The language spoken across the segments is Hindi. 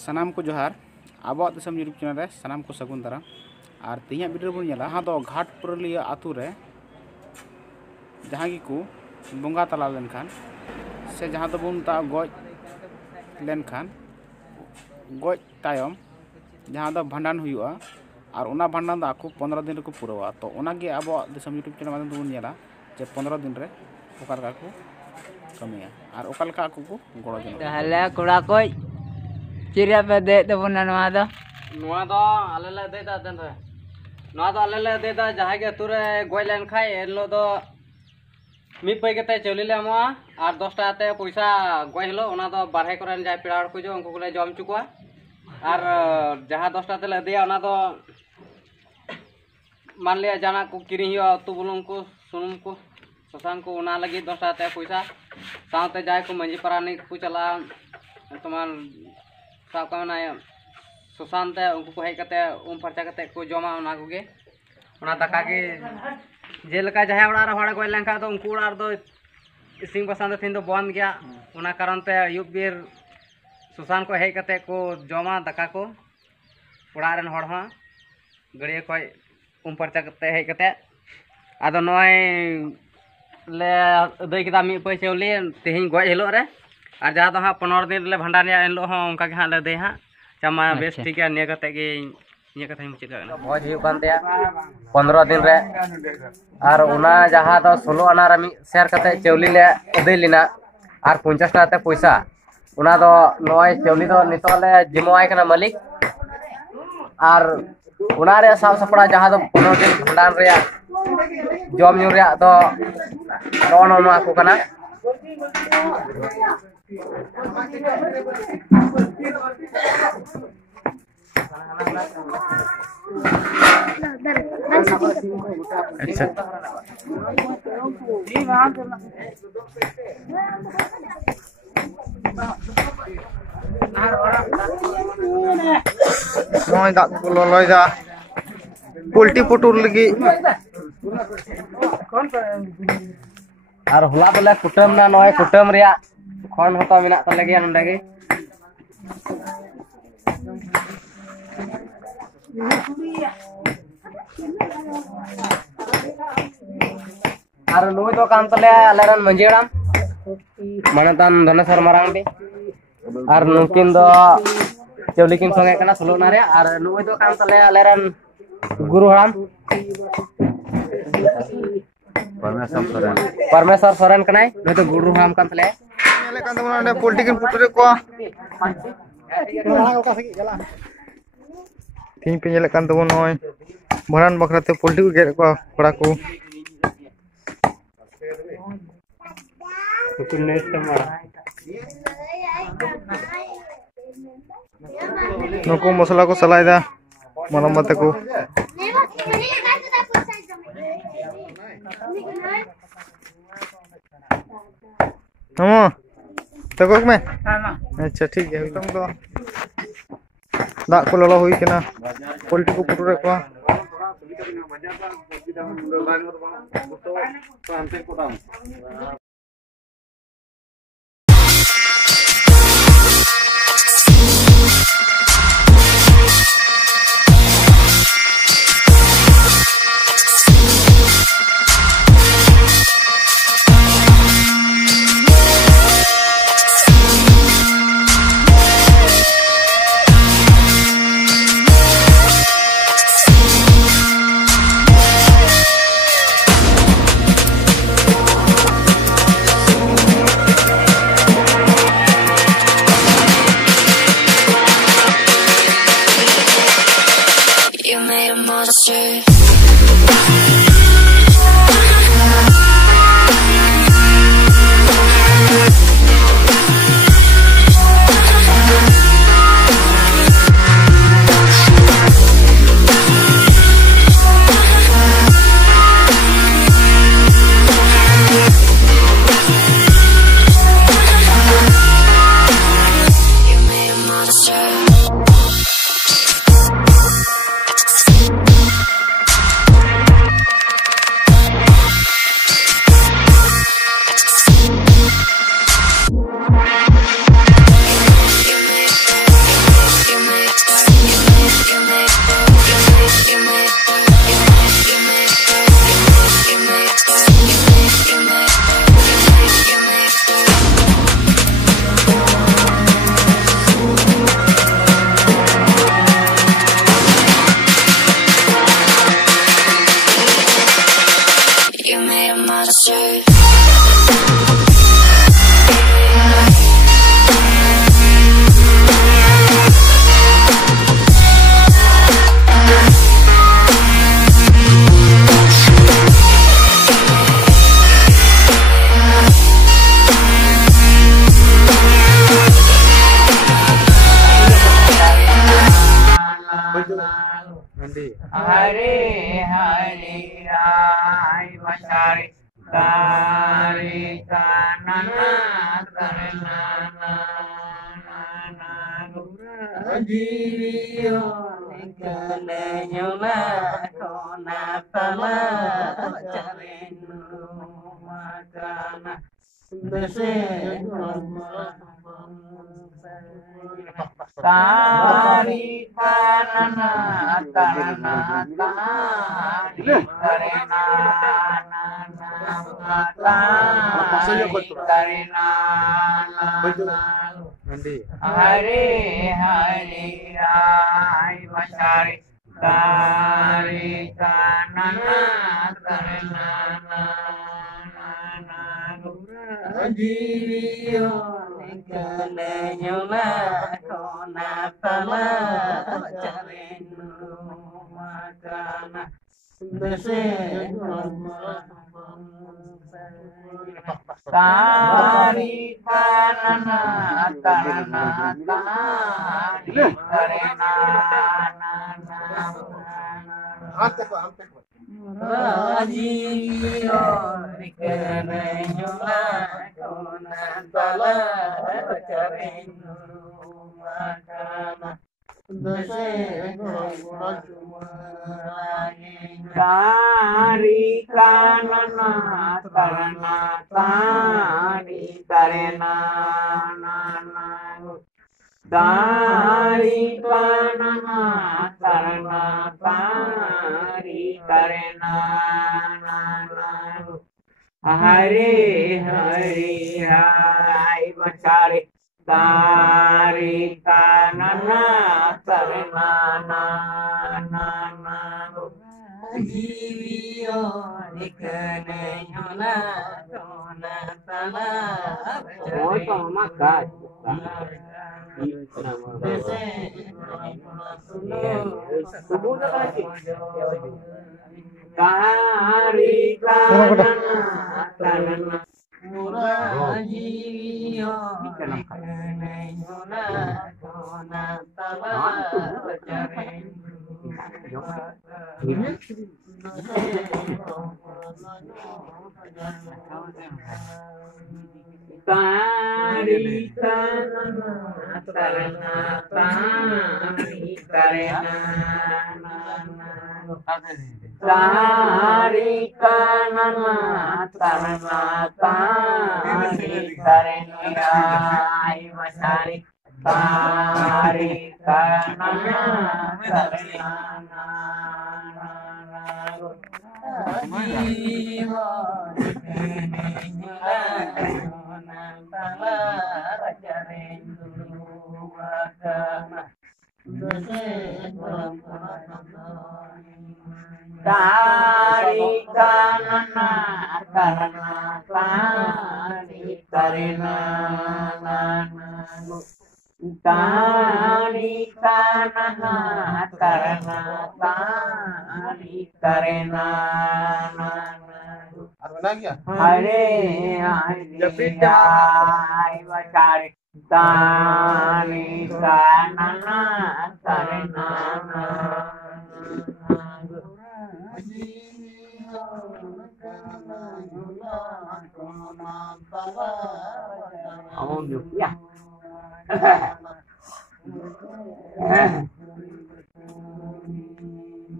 सानाम को जोहार आबो दिसम यूट्यूब चैनल रे सानाम को सगुन दाराम और तेहा वीडियो बन नेला हाँ घाट पुरुलिया आतु रे जहाँ की को बंगा तला लेनखान से जहाँ दो बन ता गज लेनखान गज तायम जहाँ दो भांडान हुआ और उना भांडान आको 15 दिन को पुरवा तो उनागे आबो दिसम यूट्यूब चैनल माध्यम बन नेला जे 15 दिन रे ओकर को कमिया और ओकल का को गड़ो जन हले कोड़ा कोई चिरिया पे दे तबन आले ले देता देन रे आले ले देता जहाँ के तुरे गय लेन खाय एलो दो मी पे केते चली ले अमा और 10 टा ते पैसा गय हलो ओना दो बारहे करन जाय पेड़ा को जो उनको ले जम चुकुआ और जहाँ 10 टा ते ले दिया ओना दो मान लिया जाना को किरी हो तो बुलुम को सुनुम को ससांग को ओना लगी 10 टा ते पैसा साथे जाय को मंजी परानी को चला तमान साबकामना सुशांत उनको को हेकते फर्चा कते को जमा ओना कोगे ओना दाका के जेलका जहाँ ओड़ा रे हड़ गय लेंखा तो उनको ओड़ा दो इसिंग बसान थिन दो बंद गया ओना कारण ते अयुब बीर सुशांत को हेकते को जमा दाका को ओड़ा रेन हड़ हां गड़िया को फर्चा कते हेकते आदो नय ले दई केदा मी पे चौली तेहिं गय हेलो रे और जहाँ तो हाँ 15 दिन ले भंडार एनलो हाँ उनका हाँ ले दे हाँ चमा बेस ठीक है निया कते के निया कते मुचित भोज हुई कान ते 15 दिन रे और उना जहाँ तो 16 आना रे मी शेयर कते चौली ले दे लिना और 50 टा ते पैसा उना दो नय चौली दो नितो ले जिमोआय कना मालिक और उना रे साब सपड़ा जहाँ तो 15 दिन भंडार रे जम न्यू रे तो नो को कना अच्छा नय दाग को ललय जा पोल्टी पुटुर लगी और होला बोले कुटम ना नय कुटम रे खन होता मिना तले गया नंडे गे और नुई तो कान तले अलेरन मंजीराम मानतान धनेश्वर मारांग बे और नुकिन दो चौलिकिन संगे कना सलोना रे और नुई तो कान तले अलेरन गुरु हराम परमेश्वर सोरेन कनाय नुई तो गुरु हराम कान तले नेले कान तमना पोल्टिकन पुटुरे को तीन पे नेले कान तमन नय भरान बखराते पोल्टी को गेर को कोड़ा को नुको मसला को सलाइदा मनम मते को हम तकोक में अच्छा ठीक है तुम तो दाग को ललो हुई केना पोल्टी को पुटुरे को Nanti. Hare Hare Rai Bachari Tari Kanana Karana Jiyo Nikale Nyula Kona Tala Charenu Makana Dese Tari Kanana Karana Tari Karena Nanti. Hare Hare Rai Bachari Tari Kanana Karana Jiyo Nikale Nyula Kona Tala Charenu Makana Dese Tari Kanana Karana Tari Karena Jiyo Nikale Nyula Kona Tala Charenu Makana Tari Kanana Karana Tari Karena Tari Kanana Karana Tari Karena Hare Hare Rai Bachari Tari Kanana Karana Jiyo Nikale Nyula Kona Tala Tari Kanana Karana Jiyo Nikale Nyula Kona Tala Tari Kanana Karana Tari Karena Tari Kanana Karana Tari Karena Ai Bachari Tari Kanana Karena Jiyo Nikale Nyula Kona Tala Charenu Makana Tari Kanana Karana Tari Karena Tari Kanana Karana Tari Karena Hare Hare Rai Bachari Tari Kanana Karana Oh, ya.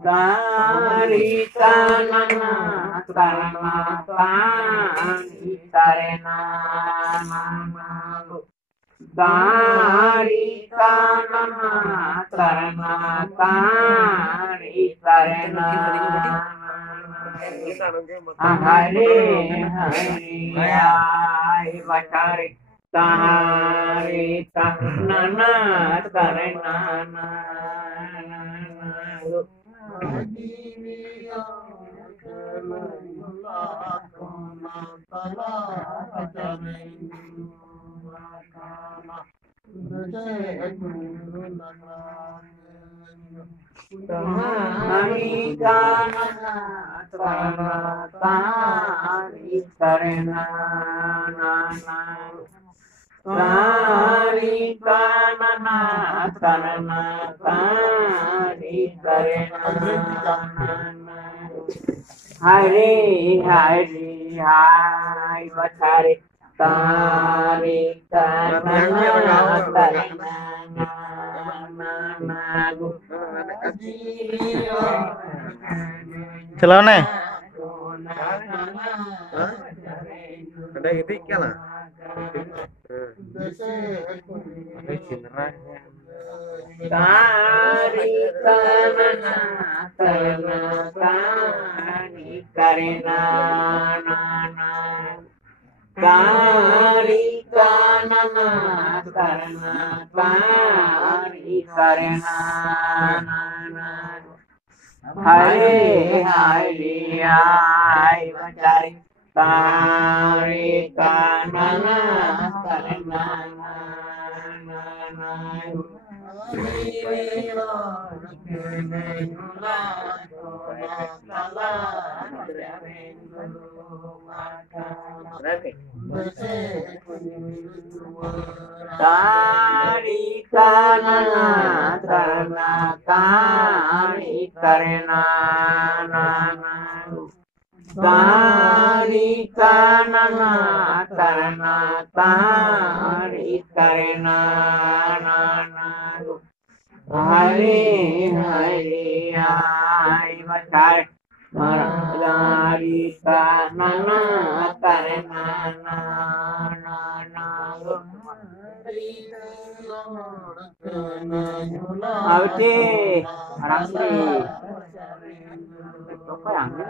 Tari Kanana Karana Tari Karena Tari Kanana Karana Tari Karena Hare Hare Rai Bachari Tari Kanana Karena Tari Kanana Tari Karena Tari Kanana Karana Tari Hari hari hai batari tari tanana Chalo này. Ada gitu kan lah. Tari tanana tari karena nana tari tanana tari karena nana Hare Hare Hai Bacari Tari Kanana Karena Tari kanana karena tari karena tari kanana karena tari karena Hare Hare Hai Bacari Tari kanana karena Auti, Arangri. Apa yang ini?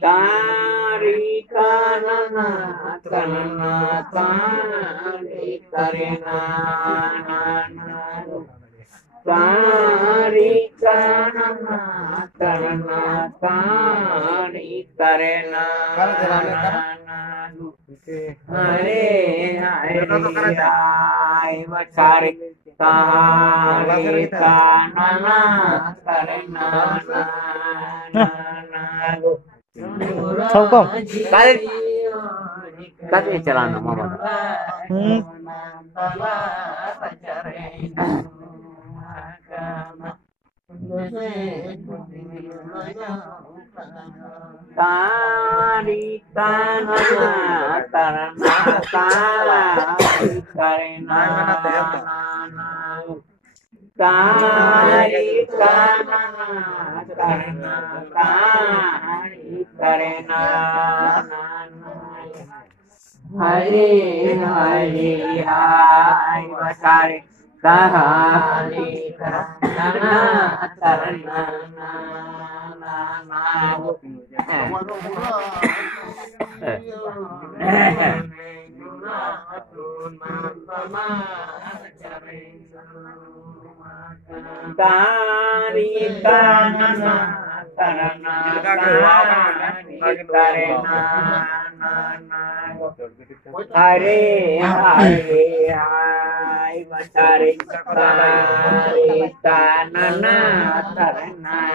Tari kanana kanana tari karena tari kanana karena tari karena Hare Hare Hai Bacari Tari kanana karena Không không. Kasih celana mama. Tari kanana karena tari karena tari kanana karena tari karena Hare Hare Hai Bacari Tari kanana karena Tari kanana karena tari karena Hare Hare Hai Bacari Tari kanana karena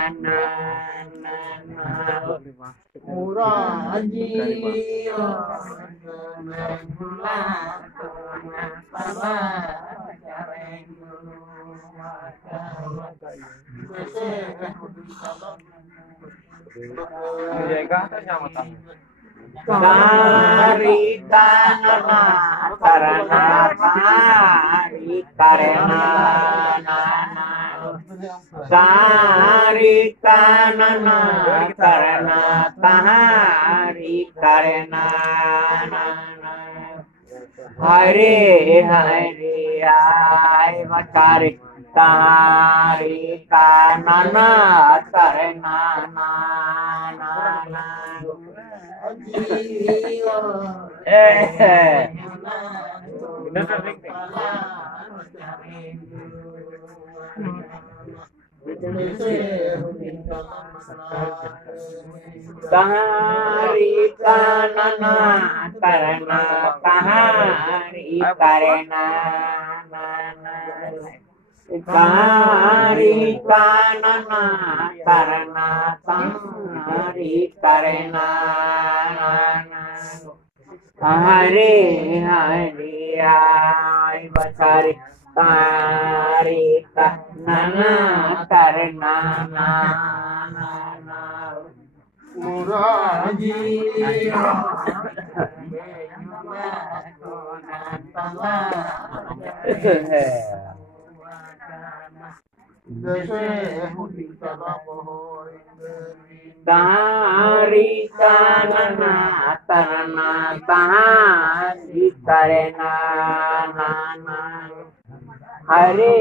Tari kanana karena tari karena tari kanana karena tari karena Hare Hare Hai Bacari Tari kanana karena Tari kanana karena tari karena tari kanana karena tari karena Hare Hare ay bacari tarika nana karena nana Muraji tarika nana tarana tahari karena nana Hare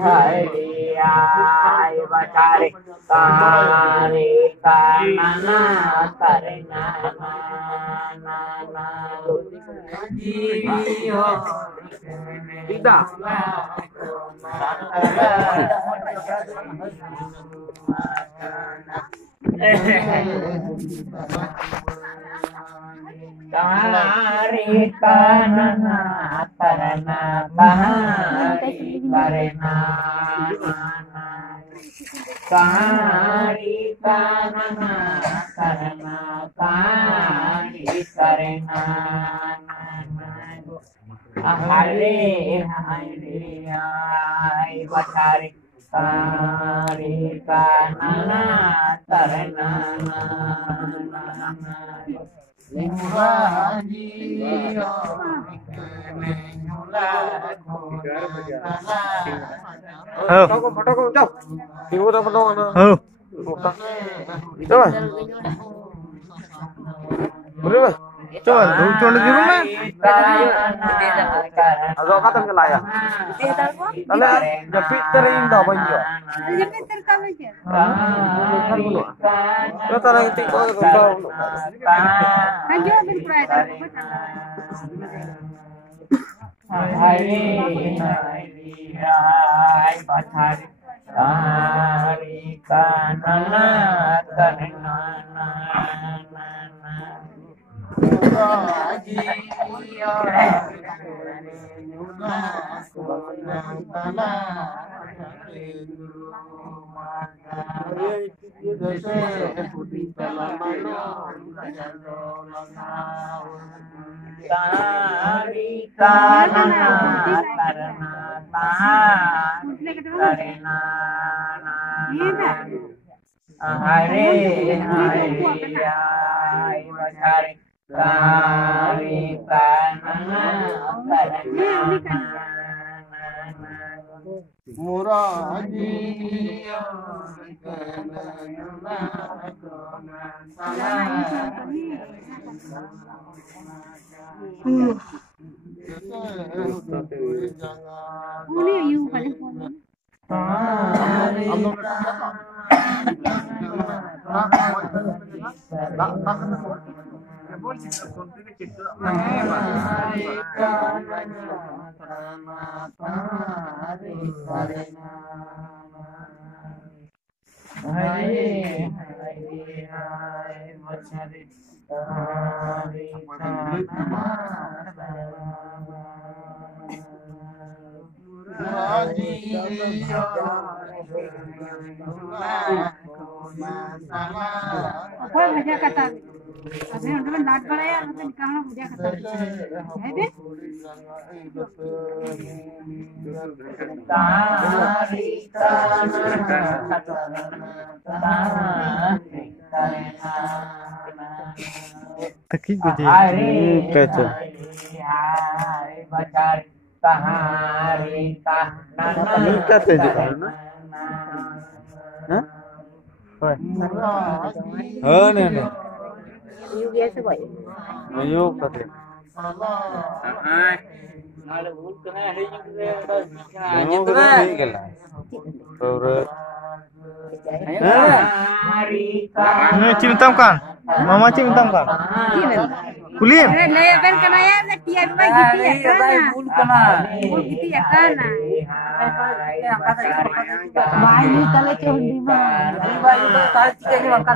Hare ay bacari tarika nana karena nana tidak tarika nana tarana tahari karena tarika nana tarana tahari karena Hare Hare ay bacari tarika nana tarana photo को जाओ वो तो फोटो ना चल बोले coba dulu di rumah agak kata ngelaya ada jepit terindah banyak kata lagi tiko kau Hare Hare bacari tarika nana tarana tarika nana tarana karena Hare Hare ay bacari tarika nana karena Muraji Apa mujhe kata अभी उन्होंने नाट बनाया मतलब कहाँ मुझे खतर है बे तकी गुजे कैसे बचार कहारी का मिलता है ना हाँ नहीं यू कैसे भाई ayo kate नाले भूल कने है Ano ko na gala Tore Ini cintamkan Mama cintamkan Kulim अरे नया पेन कनाया ना टिया में गिटी है ना भूल कना भूल गिटी है ना भाई निकले चोंडी में भाई तो ताज के के बंका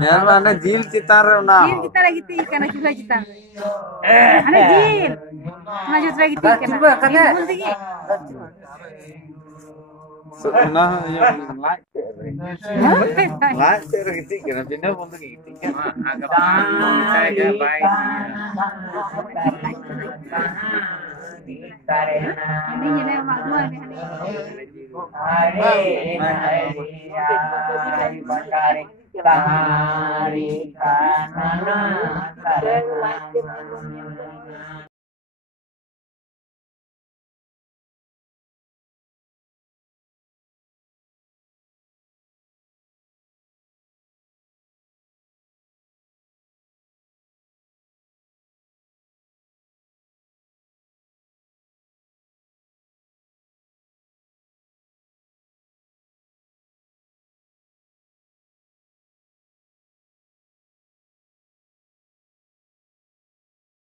Yan mana jil citar na जील की तरह गिटी करना चूल्हा जिता अरे जील ना जो तरह गिटी करना भूल दिए na yung like pero gitu kan pindah pun gitu kan agak saya baik Ini jadi mak dua nih. Hari